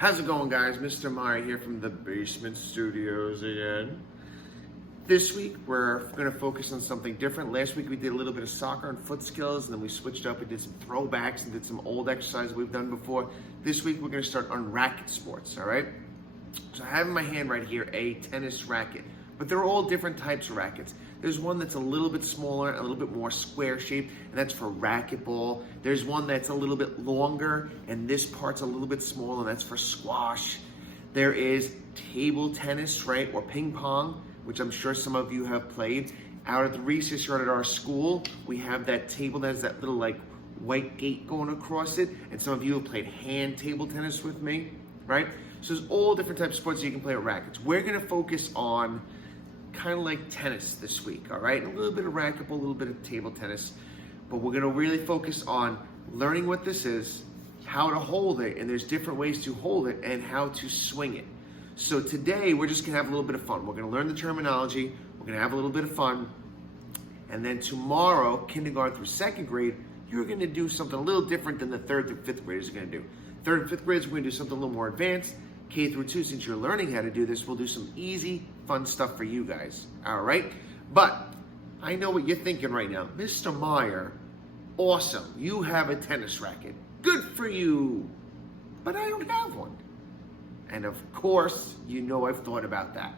How's it going, guys? Mr. Meyer here from the Basement Studios again. This week, we're going to focus on something different. Last week, we did a little bit of soccer and foot skills, and then we switched up and did some throwbacks and did some old exercises we've done before. This week, we're going to start on racket sports, all right? So I have in my hand right here a tennis racket, but they're all different types of rackets. There's one that's a little bit smaller, a little bit more square shaped, and that's for racquetball. There's one that's a little bit longer, and this part's a little bit smaller, and that's for squash. There is table tennis, right, or ping pong, which I'm sure some of you have played. Out at the recess yard at our school, we have that table that has that little like white gate going across it, and some of you have played hand table tennis with me, right? So there's all different types of sports you can play with rackets. We're gonna focus on kind of like tennis this week, all right? A little bit of racquetball, a little bit of table tennis, but we're gonna really focus on learning what this is, how to hold it, and there's different ways to hold it, and how to swing it. So today, we're just gonna have a little bit of fun. We're gonna learn the terminology, we're gonna have a little bit of fun, and then tomorrow, kindergarten through second grade, you're gonna do something a little different than the third through fifth graders are gonna do. Third and fifth graders, we're gonna do something a little more advanced. K through 2, since you're learning how to do this, we'll do some easy, fun stuff for you guys, all right? But I know what you're thinking right now. Mr. Meyer, awesome, you have a tennis racket. Good for you, but I don't have one. And of course, you know I've thought about that.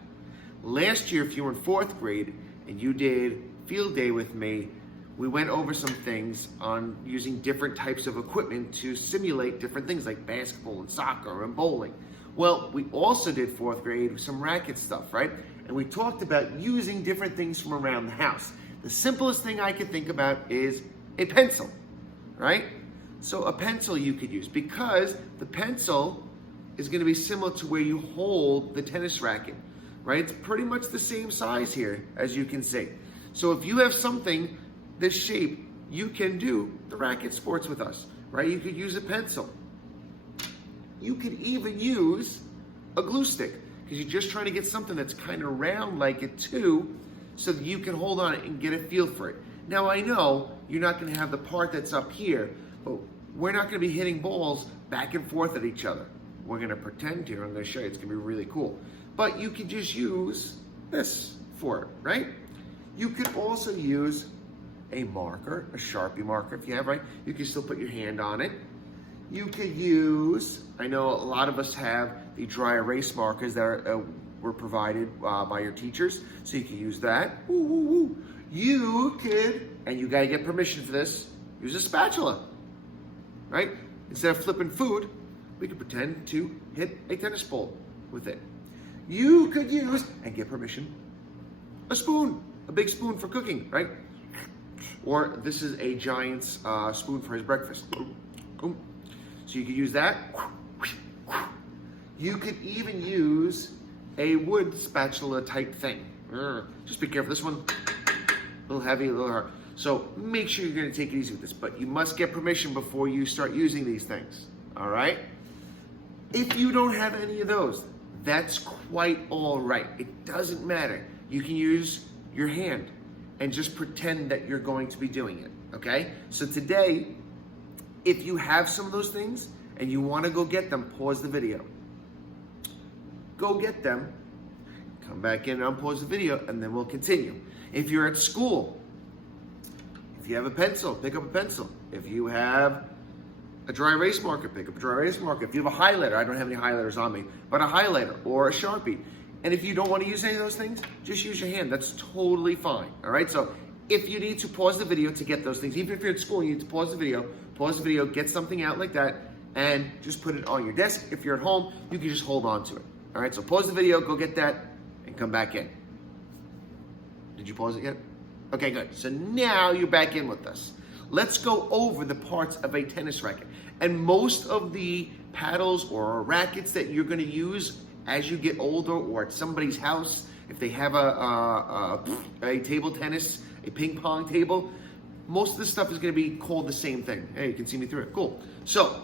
Last year, if you were in fourth grade and you did field day with me, we went over some things on using different types of equipment to simulate different things like basketball and soccer and bowling. Well, we also did fourth grade some racket stuff, right? And we talked about using different things from around the house. The simplest thing I could think about is a pencil, right? So a pencil you could use, because the pencil is going to be similar to where you hold the tennis racket, right? It's pretty much the same size here, as you can see. So if you have something this shape, you can do the racket sports with us, right? You could use a pencil. You could even use a glue stick, because you're just trying to get something that's kind of round like it too, so that you can hold on it and get a feel for it. Now I know you're not going to have the part that's up here, but we're not going to be hitting balls back and forth at each other. We're going to pretend here. I'm going to show you. It's going to be really cool. But you could just use this for it, right? You could also use a marker, a Sharpie marker if you have, right? You can still put your hand on it. You could use, I know a lot of us have the dry erase markers that were provided by your teachers, so you can use that. Ooh, ooh, ooh. You could, and you gotta get permission for this, use a spatula, right? Instead of flipping food, we could pretend to hit a tennis ball with it. You could use, and get permission, a spoon, a big spoon for cooking, right? Or this is a giant's spoon for his breakfast. So you could use that. You could even use a wood spatula type thing. Just be careful, this one, a little heavy, a little hard. So make sure you're gonna take it easy with this, but you must get permission before you start using these things, all right? If you don't have any of those, that's quite all right. It doesn't matter. You can use your hand and just pretend that you're going to be doing it, okay? So today, if you have some of those things and you wanna go get them, pause the video. Go get them, come back in and unpause the video, and then we'll continue. If you're at school, if you have a pencil, pick up a pencil. If you have a dry erase marker, pick up a dry erase marker. If you have a highlighter, I don't have any highlighters on me, but a highlighter or a Sharpie. And if you don't want to use any of those things, just use your hand. That's totally fine, all right? So if you need to pause the video to get those things, even if you're at school, you need to pause the video, get something out like that, and just put it on your desk. If you're at home, you can just hold on to it, all right? So pause the video, go get that, and come back in. Did you pause it yet? Okay, good. So now you're back in with us. Let's go over the parts of a tennis racket. And most of the paddles or rackets that you're gonna use as you get older, or at somebody's house, if they have a table tennis, a ping pong table, most of this stuff is gonna be called the same thing. Hey, you can see me through it, cool. So,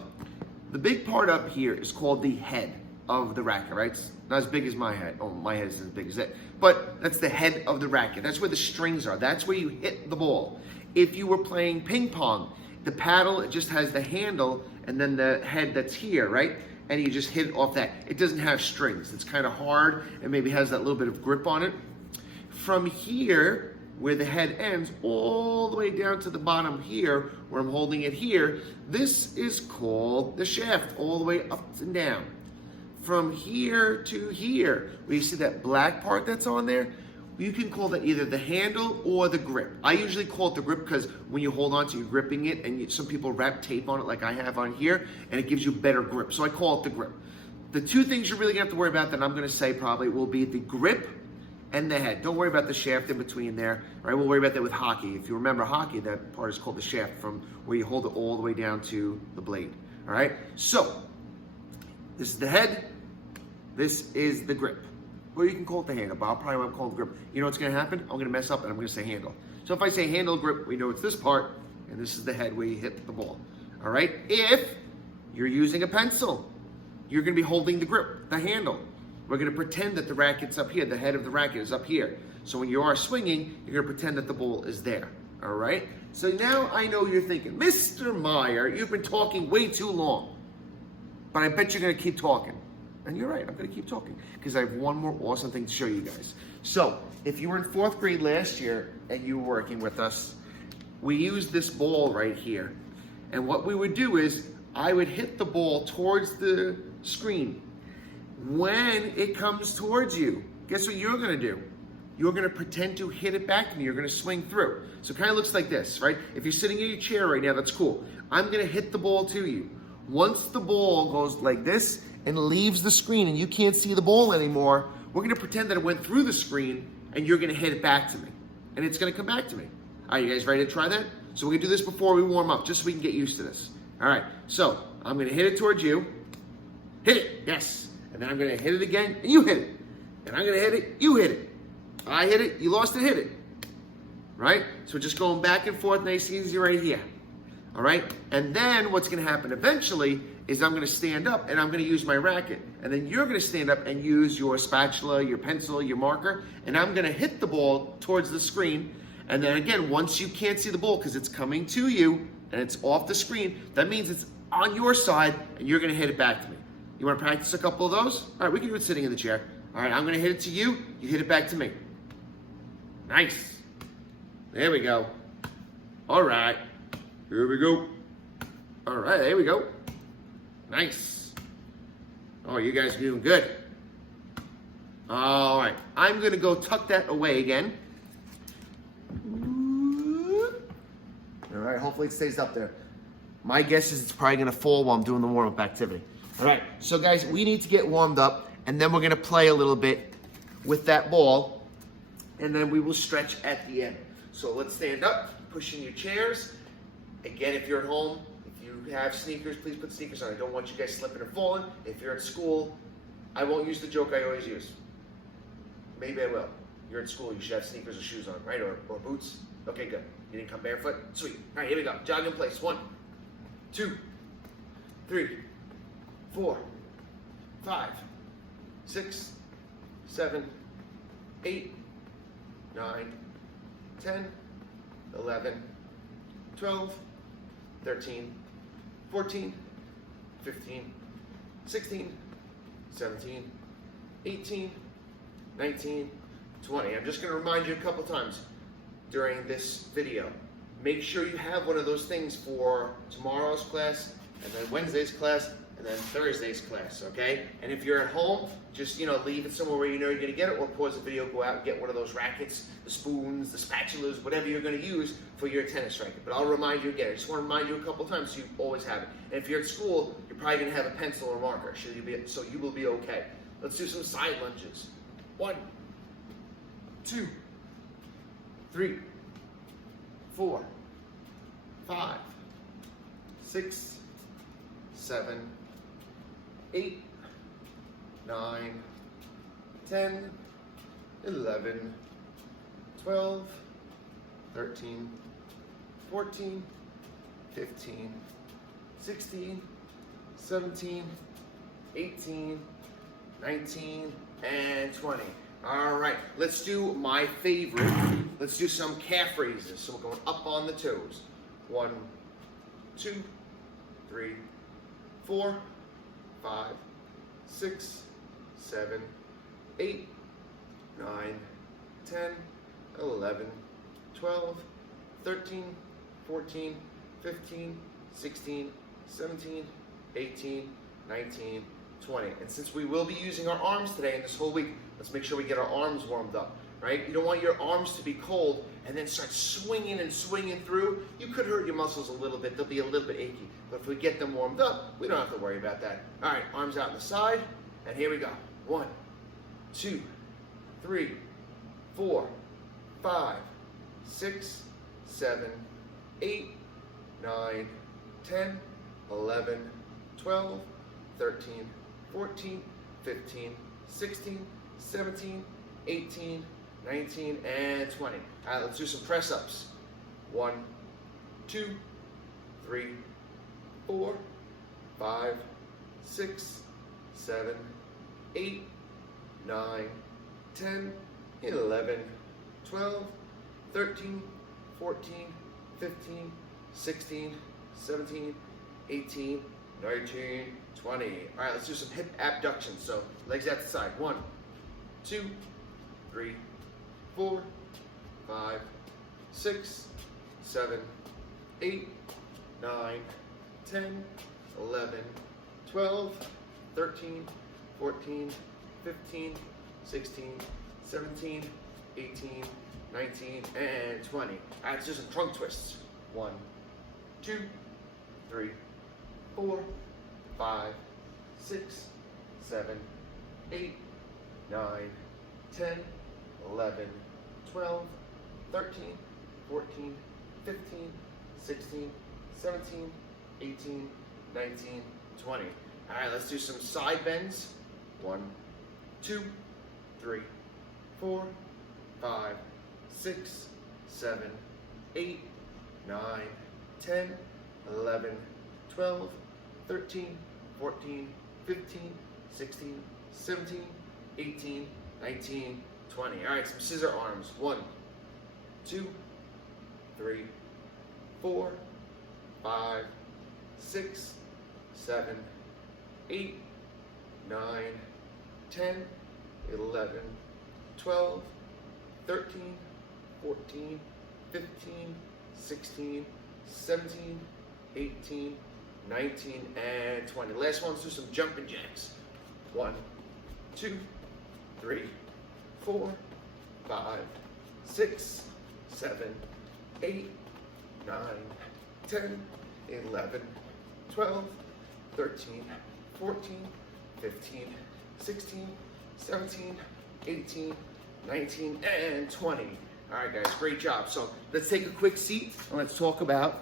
the big part up here is called the head of the racket, right? It's not as big as my head. Oh, my head is as big as it. But that's the head of the racket. That's where the strings are. That's where you hit the ball. If you were playing ping pong, the paddle, it just has the handle and then the head that's here, right? and you just hit it off that. It doesn't have strings. It's kind of hard and maybe has that little bit of grip on it. From here, where the head ends, all the way down to the bottom here, where I'm holding it here, this is called the shaft, all the way up and down. From here to here, where you see that black part that's on there, you can call that either the handle or the grip. I usually call it the grip because when you hold on to, you're gripping it, and some people wrap tape on it like I have on here, and it gives you better grip. So I call it the grip. The two things you're really gonna have to worry about that I'm gonna say probably will be the grip and the head. Don't worry about the shaft in between there. All right, we'll worry about that with hockey. If you remember hockey, that part is called the shaft, from where you hold it all the way down to the blade. All right, so this is the head, this is the grip. Or you can call it the handle, but I'll probably want to call it the grip. You know what's going to happen? I'm going to mess up and I'm going to say handle. So if I say handle, grip, we know it's this part, and this is the head where you hit the ball. All right? If you're using a pencil, you're going to be holding the grip, the handle. We're going to pretend that the racket's up here, the head of the racket is up here. So when you are swinging, you're going to pretend that the ball is there. All right? So now I know you're thinking, Mr. Meyer, you've been talking way too long, but I bet you're going to keep talking. And you're right, I'm gonna keep talking because I have one more awesome thing to show you guys. So, if you were in 4th grade last year and you were working with us, we used this ball right here. And what we would do is, I would hit the ball towards the screen. When it comes towards you, guess what you're gonna do? You're gonna pretend to hit it back to me, you're gonna swing through. So it kinda looks like this, right? If you're sitting in your chair right now, that's cool. I'm gonna hit the ball to you. Once the ball goes like this, and leaves the screen and you can't see the ball anymore, we're gonna pretend that it went through the screen and you're gonna hit it back to me. And it's gonna come back to me. Are you guys ready to try that? So we're gonna do this before we warm up, just so we can get used to this. All right, so I'm gonna hit it towards you. Hit it, yes. And then I'm gonna hit it again, and you hit it. And I'm gonna hit it, you hit it. I hit it, you lost it, hit it. Right? So we're just going back and forth, nice and easy right here. All right? And then what's gonna happen eventually is I'm gonna stand up and I'm gonna use my racket. And then you're gonna stand up and use your spatula, your pencil, your marker, and I'm gonna hit the ball towards the screen. And then again, once you can't see the ball because it's coming to you and it's off the screen, that means it's on your side and you're gonna hit it back to me. You wanna practice a couple of those? All right, we can do it sitting in the chair. All right, I'm gonna hit it to you, you hit it back to me. Nice. There we go. All right, here we go. All right, there we go. Nice. Oh, you guys are doing good. All right, I'm gonna go tuck that away again. All right, hopefully it stays up there. My guess is it's probably gonna fall while I'm doing the warm-up activity. All right, so guys, we need to get warmed up, and then we're gonna play a little bit with that ball, and then we will stretch at the end. So let's stand up, push in your chairs. Again, if you're at home, you have sneakers, please put sneakers on. I don't want you guys slipping and falling. If you're at school, I won't use the joke I always use. Maybe I will. You're at school, you should have sneakers or shoes on, right? Or boots. Okay, good. You didn't come barefoot? Sweet. All right, here we go. Jog in place. 1, 2, 3, 4, 5, 6, 7, 8, 9, 10, 11, 12, 13, 14, 15, 16, 17, 18, 19, 20. I'm just going to remind you a couple times during this video. Make sure you have one of those things for tomorrow's class, and then Wednesday's class, and then Thursday's class, okay? And if you're at home, just, leave it somewhere where you know you're gonna get it, or pause the video, go out and get one of those rackets, the spoons, the spatulas, whatever you're gonna use for your tennis racket. But I'll remind you again. I just wanna remind you a couple times so you always have it. And if you're at school, you're probably gonna have a pencil or marker, so you will be okay. Let's do some side lunges. 1, 2, 3, 4, 5, 6, 7, 8, 9, 10, 11, 12, 13, 14, 15, 16, 17, 18, 19, and 20. All right, let's do my favorite. Let's do some calf raises. So we're going up on the toes. 1, 2, 3, 4, 5, 6, 7, 8, 9, 10, 11, 12, 13, 14, 15, 16, 17, 18, 19, 20. And since we will be using our arms today and this whole week, let's make sure we get our arms warmed up, right? You don't want your arms to be cold and then start swinging and swinging through. You could hurt your muscles a little bit. They'll be a little bit achy. But if we get them warmed up, we don't have to worry about that. All right, arms out to the side, and here we go. 1, 2, 3, 4, 5, 6, 7, 8, 9, 10, 11, 12, 13, 14, 15, 16, 17, 18, 19, and 20. All right, let's do some press-ups. 1, 2, 3, 4, 5, 6, 7, 8, 9, 10, 11, 12, 13, 14, 15, 16, 17, 18, 19, 20. All right, let's do some hip abductions. So legs out to the side. 1, 2, 3, 4, 5, 6, 7, 8, 9, 10, 11, 12, 13, 14, 15, 16, 17, 18, 19, and 20. All right, let's do some trunk twists. 1, 2, 3, 4, 5, 6, 7, 8, 9, 10, 11, 12, 13, 14, 15, 16, 17, 18, 19, 20. All right, let's do some side bends. 1, 2, 3, 4, 5, 6, 7, 8, 9, 10, 11, 12, 13, 14, 15, 16, 17, 18, 19, 20. All right, some scissor arms. 1, 2, 3, 4, 5, 6, 7, 8, 9, 10, 11, 12, 13, 14, 15, 16, 17, 18, 19, and 20. Last one, let's do some jumping jacks. 1, 2, 3, 4, 5, 6, 7, 8, 9, 10, 11, 12, 13, 14, 15, 16, 17, 18, 19, and 20. All right, guys, great job. So let's take a quick seat and let's talk about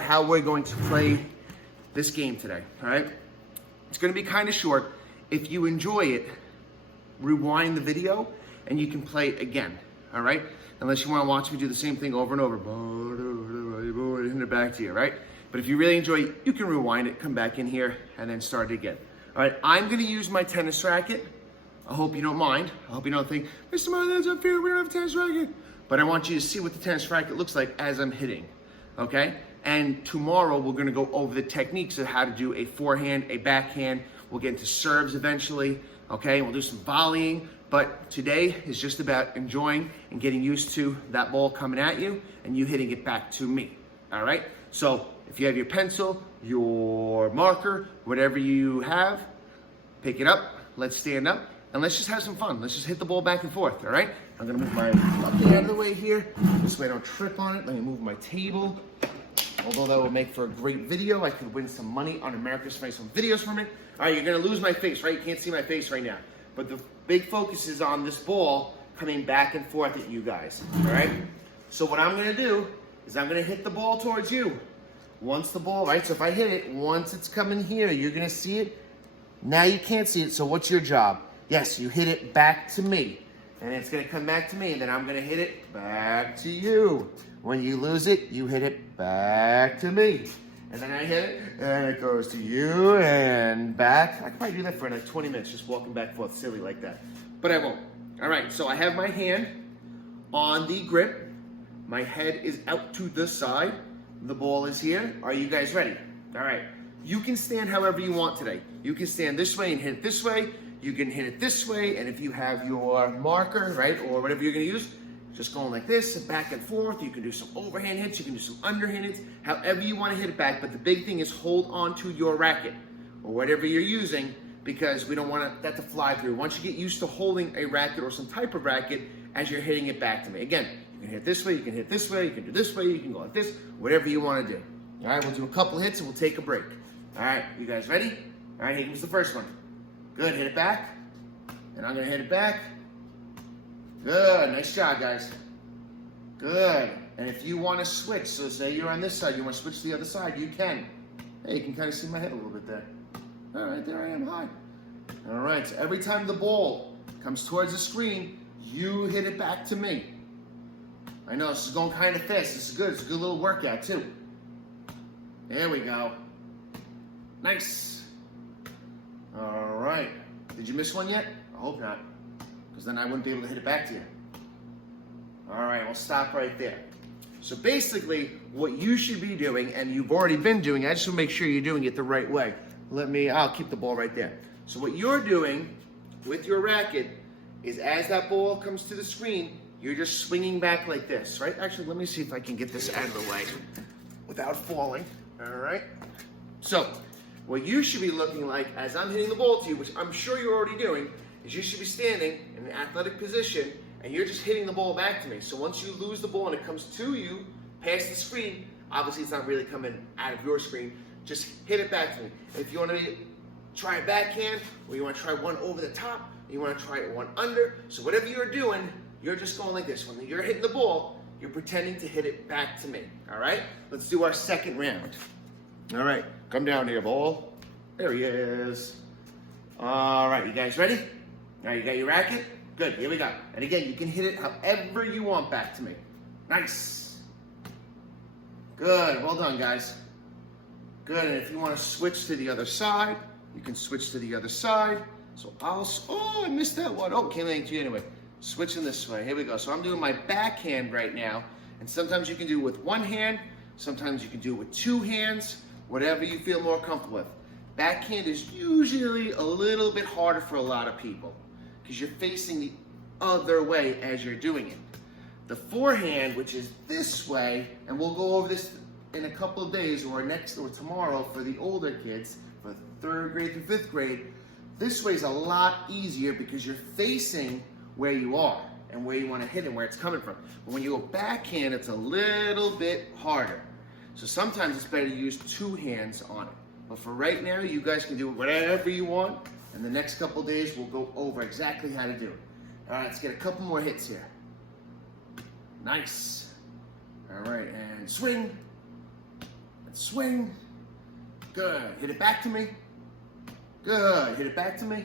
how we're going to play this game today. All right, it's going to be kind of short. If you enjoy it, rewind the video and you can play it again. All right, unless you want to watch me do the same thing over and over, in the back to you, right? But if you really enjoy it, you can rewind it, come back in here, and then start it again. All right, I'm going to use my tennis racket. I hope you don't mind. I hope you don't think, Mr. Meyer, that's unfair, we don't have a tennis racket. But I want you to see what the tennis racket looks like as I'm hitting, okay? And tomorrow we're gonna go over the techniques of how to do a forehand, a backhand. We'll get into serves eventually, okay? We'll do some volleying. But today is just about enjoying and getting used to that ball coming at you and you hitting it back to me, all right? So if you have your pencil, your marker, whatever you have, pick it up, let's stand up, and let's just have some fun. Let's just hit the ball back and forth, all right? I'm gonna move my puppy out of the way here. This way I don't trip on it. Let me move my table. Although that will make for a great video, I could win some money on America's Funniest Home Videos from it. All right, you're gonna lose my face, right? You can't see my face right now. But the big focus is on this ball coming back and forth at you guys, all right? So what I'm gonna do is I'm gonna hit the ball towards you. Once the ball, right? So if I hit it, once it's coming here, you're gonna see it. Now you can't see it, so what's your job? Yes, you hit it back to me. And it's gonna come back to me, and then I'm gonna hit it back to you. When you lose it, you hit it back to me. And then I hit it, and it goes to you and back. I could probably do that for like 20 minutes, just walking back and forth, silly like that. But I won't. All right, so I have my hand on the grip. My head is out to the side. The ball is here. Are you guys ready? All right, You can stand however you want today. You can stand this way and hit it this way. You can hit it this way, and if you have your marker, right, or whatever you're gonna use, just going like this, back and forth. You can do some overhand hits, you can do some underhand hits, however you wanna hit it back, but the big thing is hold on to your racket, or whatever you're using, because we don't want that to fly through. Once you get used to holding a racket or some type of racket as you're hitting it back to me. Again, you can hit this way, you can hit this way, you can do this way, you can go like this, whatever you wanna do. All right, we'll do a couple hits and we'll take a break. All right, you guys ready? All right, here comes the first one. Good, hit it back. And I'm gonna hit it back. Good, nice job, guys. Good, and if you wanna switch, so say you're on this side, you wanna switch to the other side, you can. Hey, you can kind of see my head a little bit there. All right, there I am, high. All right, so every time the ball comes towards the screen, you hit it back to me. I know, this is going kind of fast. This is good, it's a good little workout too. There we go. Nice. All right. Did you miss one yet? I hope not, because then I wouldn't be able to hit it back to you. All right, we'll stop right there. So basically, what you should be doing, and you've already been doing, I just want to make sure you're doing it the right way. I'll keep the ball right there. So what you're doing with your racket is as that ball comes to the screen, you're just swinging back like this, right? Actually, let me see if I can get this out of the way without falling. All right. So what you should be looking like as I'm hitting the ball to you, which I'm sure you're already doing, is you should be standing in an athletic position and you're just hitting the ball back to me. So once you lose the ball and it comes to you, past the screen, obviously it's not really coming out of your screen, just hit it back to me. And if you want to try a backhand, or you want to try one over the top, or you want to try one under, so whatever you're doing, you're just going like this. When you're hitting the ball, you're pretending to hit it back to me, all right? Let's do our second round. All right, come down here, ball. There he is. All right, you guys ready? All right, you got your racket? Good, here we go. And again, you can hit it however you want back to me. Nice. Good, well done, guys. Good, and if you want to switch to the other side, you can switch to the other side. So I missed that one. Oh, can't link to you anyway. Switching this way, here we go. So I'm doing my backhand right now, and sometimes you can do it with one hand, sometimes you can do it with two hands, whatever you feel more comfortable with. Backhand is usually a little bit harder for a lot of people because you're facing the other way as you're doing it. The forehand, which is this way, and we'll go over this in a couple of days or tomorrow for the older kids, for 3rd grade through 5th grade, this way is a lot easier because you're facing where you are and where you want to hit and where it's coming from. But when you go backhand, it's a little bit harder. So sometimes it's better to use two hands on it. But for right now, you guys can do whatever you want, and the next couple of days we'll go over exactly how to do it. All right, let's get a couple more hits here. Nice. All right, and swing. And swing. Good. Hit it back to me. Good. Hit it back to me.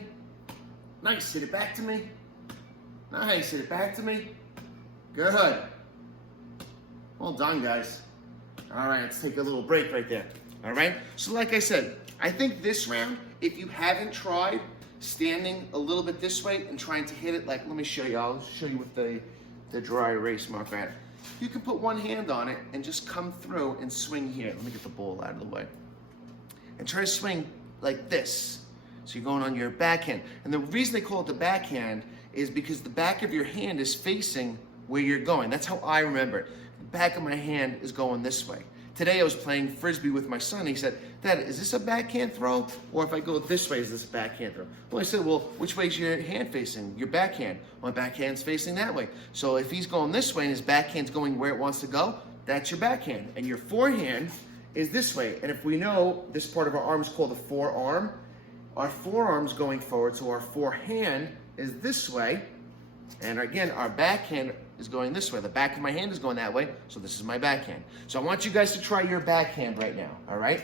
Nice. Hit it back to me. Nice. Hit it back to me. Good. Well done, guys. All right, let's take a little break right there. All right? So like I said, I think this round, if you haven't tried standing a little bit this way and trying to hit it, like, let me show you. I'll show you with the dry erase marker at it. You can put one hand on it and just come through and swing here. Let me get the ball out of the way. And try to swing like this. So you're going on your backhand. And the reason they call it the backhand is because the back of your hand is facing where you're going. That's how I remember it. The back of my hand is going this way. Today I was playing Frisbee with my son. He said, Dad, is this a backhand throw? Or if I go this way, is this a backhand throw? Well, I said, well, which way is your hand facing? Your backhand. My backhand's facing that way. So if he's going this way and his backhand's going where it wants to go, that's your backhand. And your forehand is this way. And if we know this part of our arm is called the forearm, our forearm's going forward, so our forehand is this way. And again, our backhand is going this way. The back of my hand is going that way, so this is my backhand. So I want you guys to try your backhand right now, all right?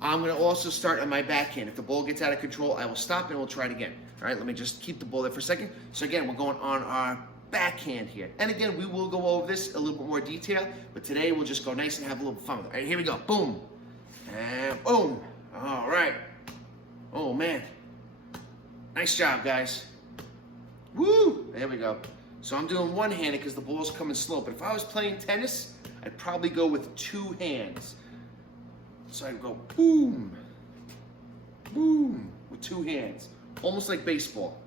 I'm gonna also start on my backhand. If the ball gets out of control, I will stop and we'll try it again. All right, let me just keep the ball there for a second. So again, we're going on our backhand here. And again, we will go over this a little bit more detail, but today we'll just go nice and have a little fun with it. All right, here we go, boom, and boom. All right, oh man, nice job, guys. Woo, there we go. So I'm doing one-handed because the ball's coming slow, but if I was playing tennis, I'd probably go with two hands. So I'd go boom, Boom, with 2 hands. Almost like baseball.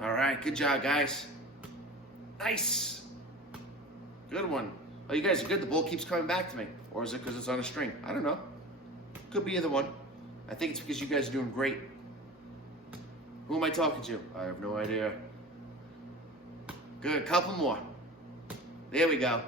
All right, good job, guys. Nice. Good one. Oh, you guys are good. The ball keeps coming back to me. Or is it because it's on a string? I don't know. Could be either one. I think it's because you guys are doing great. Who am I talking to? I have no idea. Good, couple more. There we go.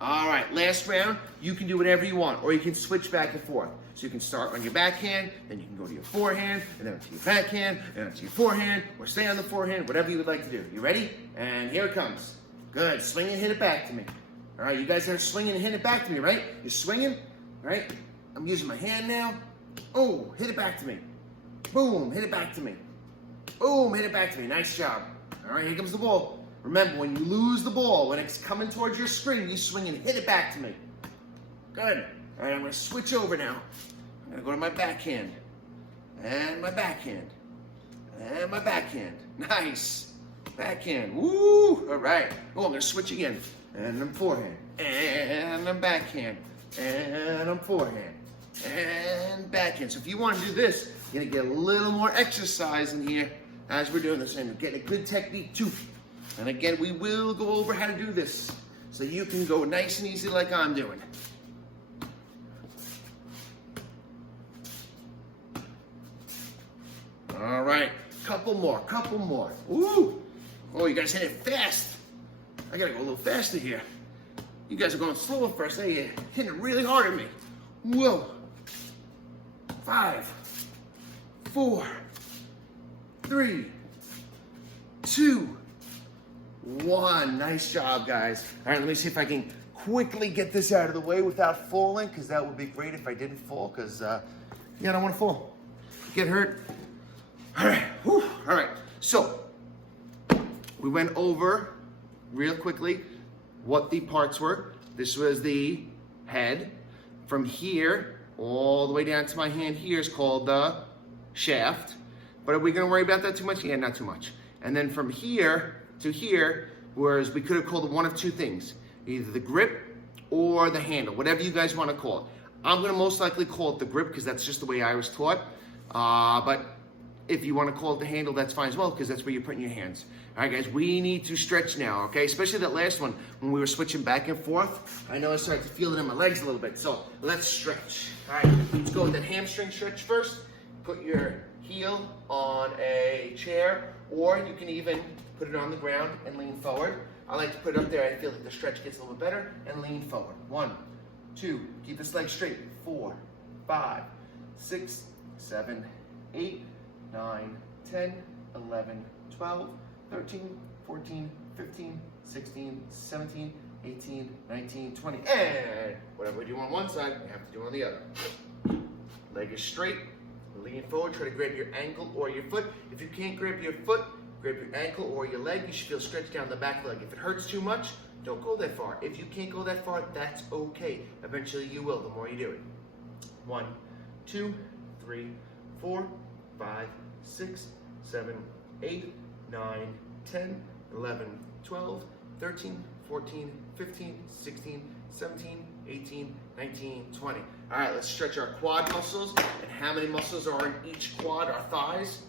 All right, last round, you can do whatever you want, or you can switch back and forth. So you can start on your backhand, then you can go to your forehand, and then to your backhand, and then to your forehand, or stay on the forehand, whatever you would like to do. You ready? And here it comes. Good, swing and hit it back to me. All right, you guys are swinging and hit it back to me, right? You're swinging, right? I'm using my hand now. Oh, hit it back to me. Boom, hit it back to me. Boom, hit it back to me. Nice job. All right, here comes the ball. Remember, when you lose the ball, when it's coming towards your string, you swing and hit it back to me. Good. All right, I'm going to switch over now. I'm going to go to my backhand. And my backhand. And my backhand. Nice. Backhand. Woo! All right. Oh, I'm going to switch again. And I'm forehand. And I'm backhand. And I'm forehand. And backhand. So if you want to do this, you're going to get a little more exercise in here as we're doing this. And you're getting a good technique too. And again, we will go over how to do this so you can go nice and easy like I'm doing. All right, couple more. Ooh, oh, you guys hit it fast. I gotta go a little faster here. You guys are going slower first. Hey, you're hitting it really hard at me. Whoa. 5, 4, 3, 2, 1. Nice job, guys. All right, let me see if I can quickly get this out of the way without falling, because that would be great if I didn't fall, because, yeah, I don't want to fall. Get hurt. All right, whew. All right. So, we went over real quickly what the parts were. This was the head. From here, all the way down to my hand here is called the shaft. But are we going to worry about that too much? Yeah, not too much. And then from here to here, whereas we could have called it one of 2 things, either the grip or the handle, whatever you guys want to call it. I'm going to most likely call it the grip because that's just the way I was taught. But if you want to call it the handle, that's fine as well, because that's where you're putting your hands. All right, guys, we need to stretch now, okay? Especially that last one when we were switching back and forth. I know I started to feel it in my legs a little bit, so let's stretch. All right, let's go with that hamstring stretch first. Put your heel on a chair, or you can even put it on the ground and lean forward. I like to put it up there. I feel like the stretch gets a little bit better, and lean forward. 1, 2, keep this leg straight. 4, 5, 6, 7, 8, 9, 10, 11, 12, 13, 14, 15, 16, 17, 18, 19, 20. And whatever we do on one side, we have to do on the other. Leg is straight. Lean forward. Try to grab your ankle or your foot. If you can't grab your foot, grab your ankle or your leg. You should feel stretched down the back leg. If it hurts too much, don't go that far. If you can't go that far, that's okay. Eventually you will, the more you do it. 1, 2, 3, 4, 5, 6, 7, 8, 9, 10, 11, 12, 13, 14, 15, 16, 17, 18, 19, 20. All right, let's stretch our quad muscles. And how many muscles are in each quad? Our thighs?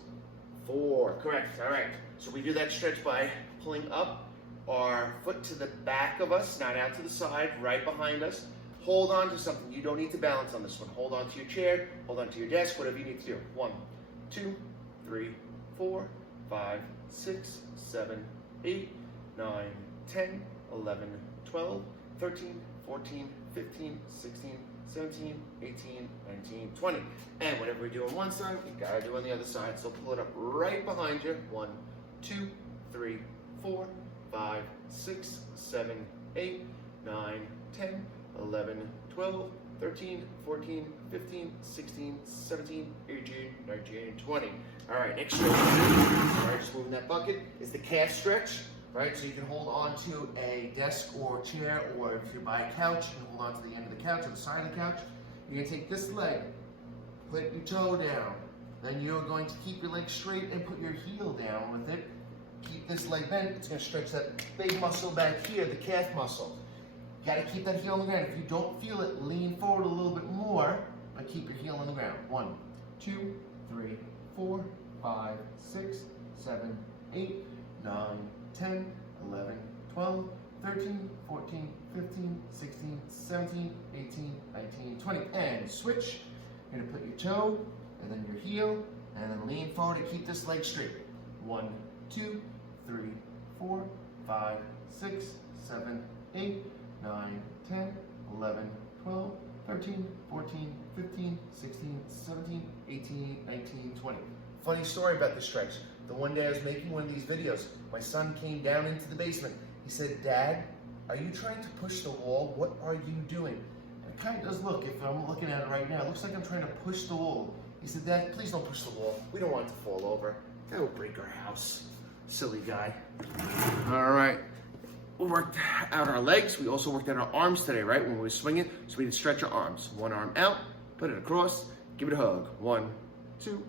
4, correct. All right, so we do that stretch by pulling up our foot to the back of us, not out to the side, right behind us. Hold on to something. You don't need to balance on this one. Hold on to your chair, hold on to your desk, whatever you need to do. 1, 2, 3, 4, 5, 6, 7, 8, 9, 10, 11, 12, 13, 14, 15, 16, 17, 18, 19, 20. And whatever we do on one side, we gotta do on the other side. So pull it up right behind you. 1, 2, 3, 4, 5, 6, 7, 8, 9, 10, 11, 12, 13, 14, 15, 16, 17, 18, 19, 20. All right, next stretch. All right, just moving that bucket is the calf stretch. Right, so you can hold on to a desk or chair, or if you're by a couch, you can hold on to the end of the couch or the side of the couch. You're gonna take this leg, put your toe down, then you're going to keep your leg straight and put your heel down with it. Keep this leg bent. It's gonna stretch that big muscle back here, the calf muscle. You gotta keep that heel on the ground. If you don't feel it, lean forward a little bit more, but keep your heel on the ground. 1, 2, 3, 4, 5, 6, 7, 8, 9, 10, 11, 12, 13, 14, 15, 16, 17, 18, 19, 20. And switch. You're gonna put your toe and then your heel and then lean forward and keep this leg straight. 1, 2, 3, 4, 5, 6, 7, 8, 9, 10, 11, 12, 13, 14, 15, 16, 17, 18, 19, 20. Funny story about this stretch. The one day I was making one of these videos, my son came down into the basement. He said, "Dad, are you trying to push the wall? What are you doing?" And it kind of does look, if I'm looking at it right now, it looks like I'm trying to push the wall. He said, "Dad, please don't push the wall. We don't want it to fall over. That will break our house." Silly guy. All right. We worked out our legs. We also worked out our arms today, right? When we were swinging, so we need to stretch our arms. One arm out, put it across, give it a hug. 1, 2,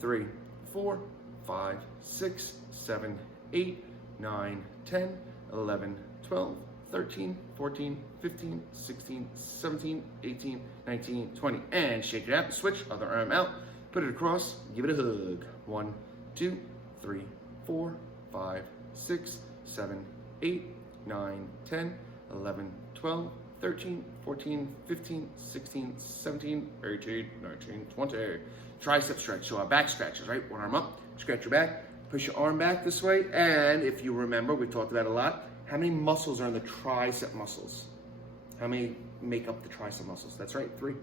3, 4, 5, 6, 7, 8, 9, 10, 11, 12, 13, 14, 15, 16, 17, 18, 19, 20. And shake it out, switch, other arm out, put it across, give it a hug. 1, 2, 3, 4, 5, 6, 7, 8, 9, 10, 11, 12, 13, 14, 15, 16, 17, 18, 19, 20. Tricep stretch, so our back stretches, right? One arm up, stretch your back, push your arm back this way, and if you remember, we talked about it a lot, how many muscles are in the tricep muscles? How many make up the tricep muscles? That's right, 3.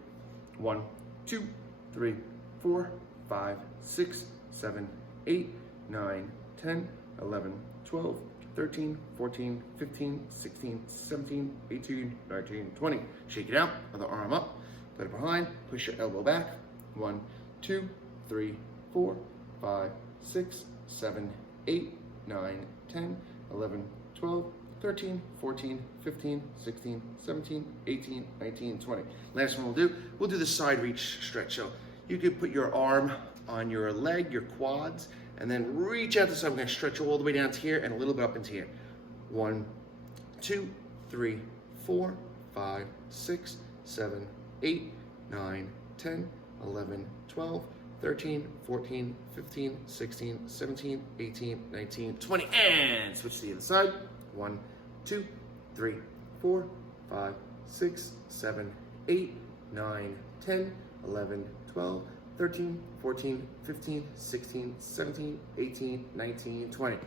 1, 2, 3, 4, 5, 6, 7, 8, 9, 10, 11, 12, 13, 14, 15, 16, 17, 18, 19, 20. Shake it out, other arm up, put it behind, push your elbow back. 1, 2, 3, 4, 5, 6, 7, 8, 9, 10, 11, 12, 13, 14, 15, 16, 17, 18, 19, 20. Last one we'll do the side reach stretch. So you could put your arm on your leg, your quads, and then reach out the side. I'm gonna stretch all the way down to here and a little bit up into here. 1, 2, 3, 4, 5, 6, 7, 8, 9, 10, 11, 12, 13, 14, 15, 16, 17, 18, 19, 20. And switch to the other side. 1, 2, 3, 4, 5, 6, 7, 8, 9, 10, 11, 12, 13, 14, 15, 16, 17, 18, 19, 20.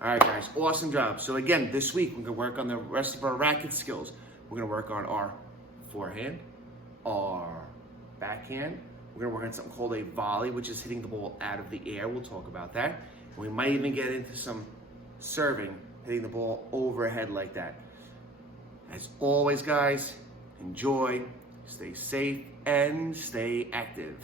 All right, guys, awesome job. So again, this week, we're gonna work on the rest of our racket skills. We're gonna work on our forehand, our backhand. We're gonna work on something called a volley, which is hitting the ball out of the air. We'll talk about that. And we might even get into some serving, hitting the ball overhead like that. As always, guys, enjoy, stay safe, and stay active.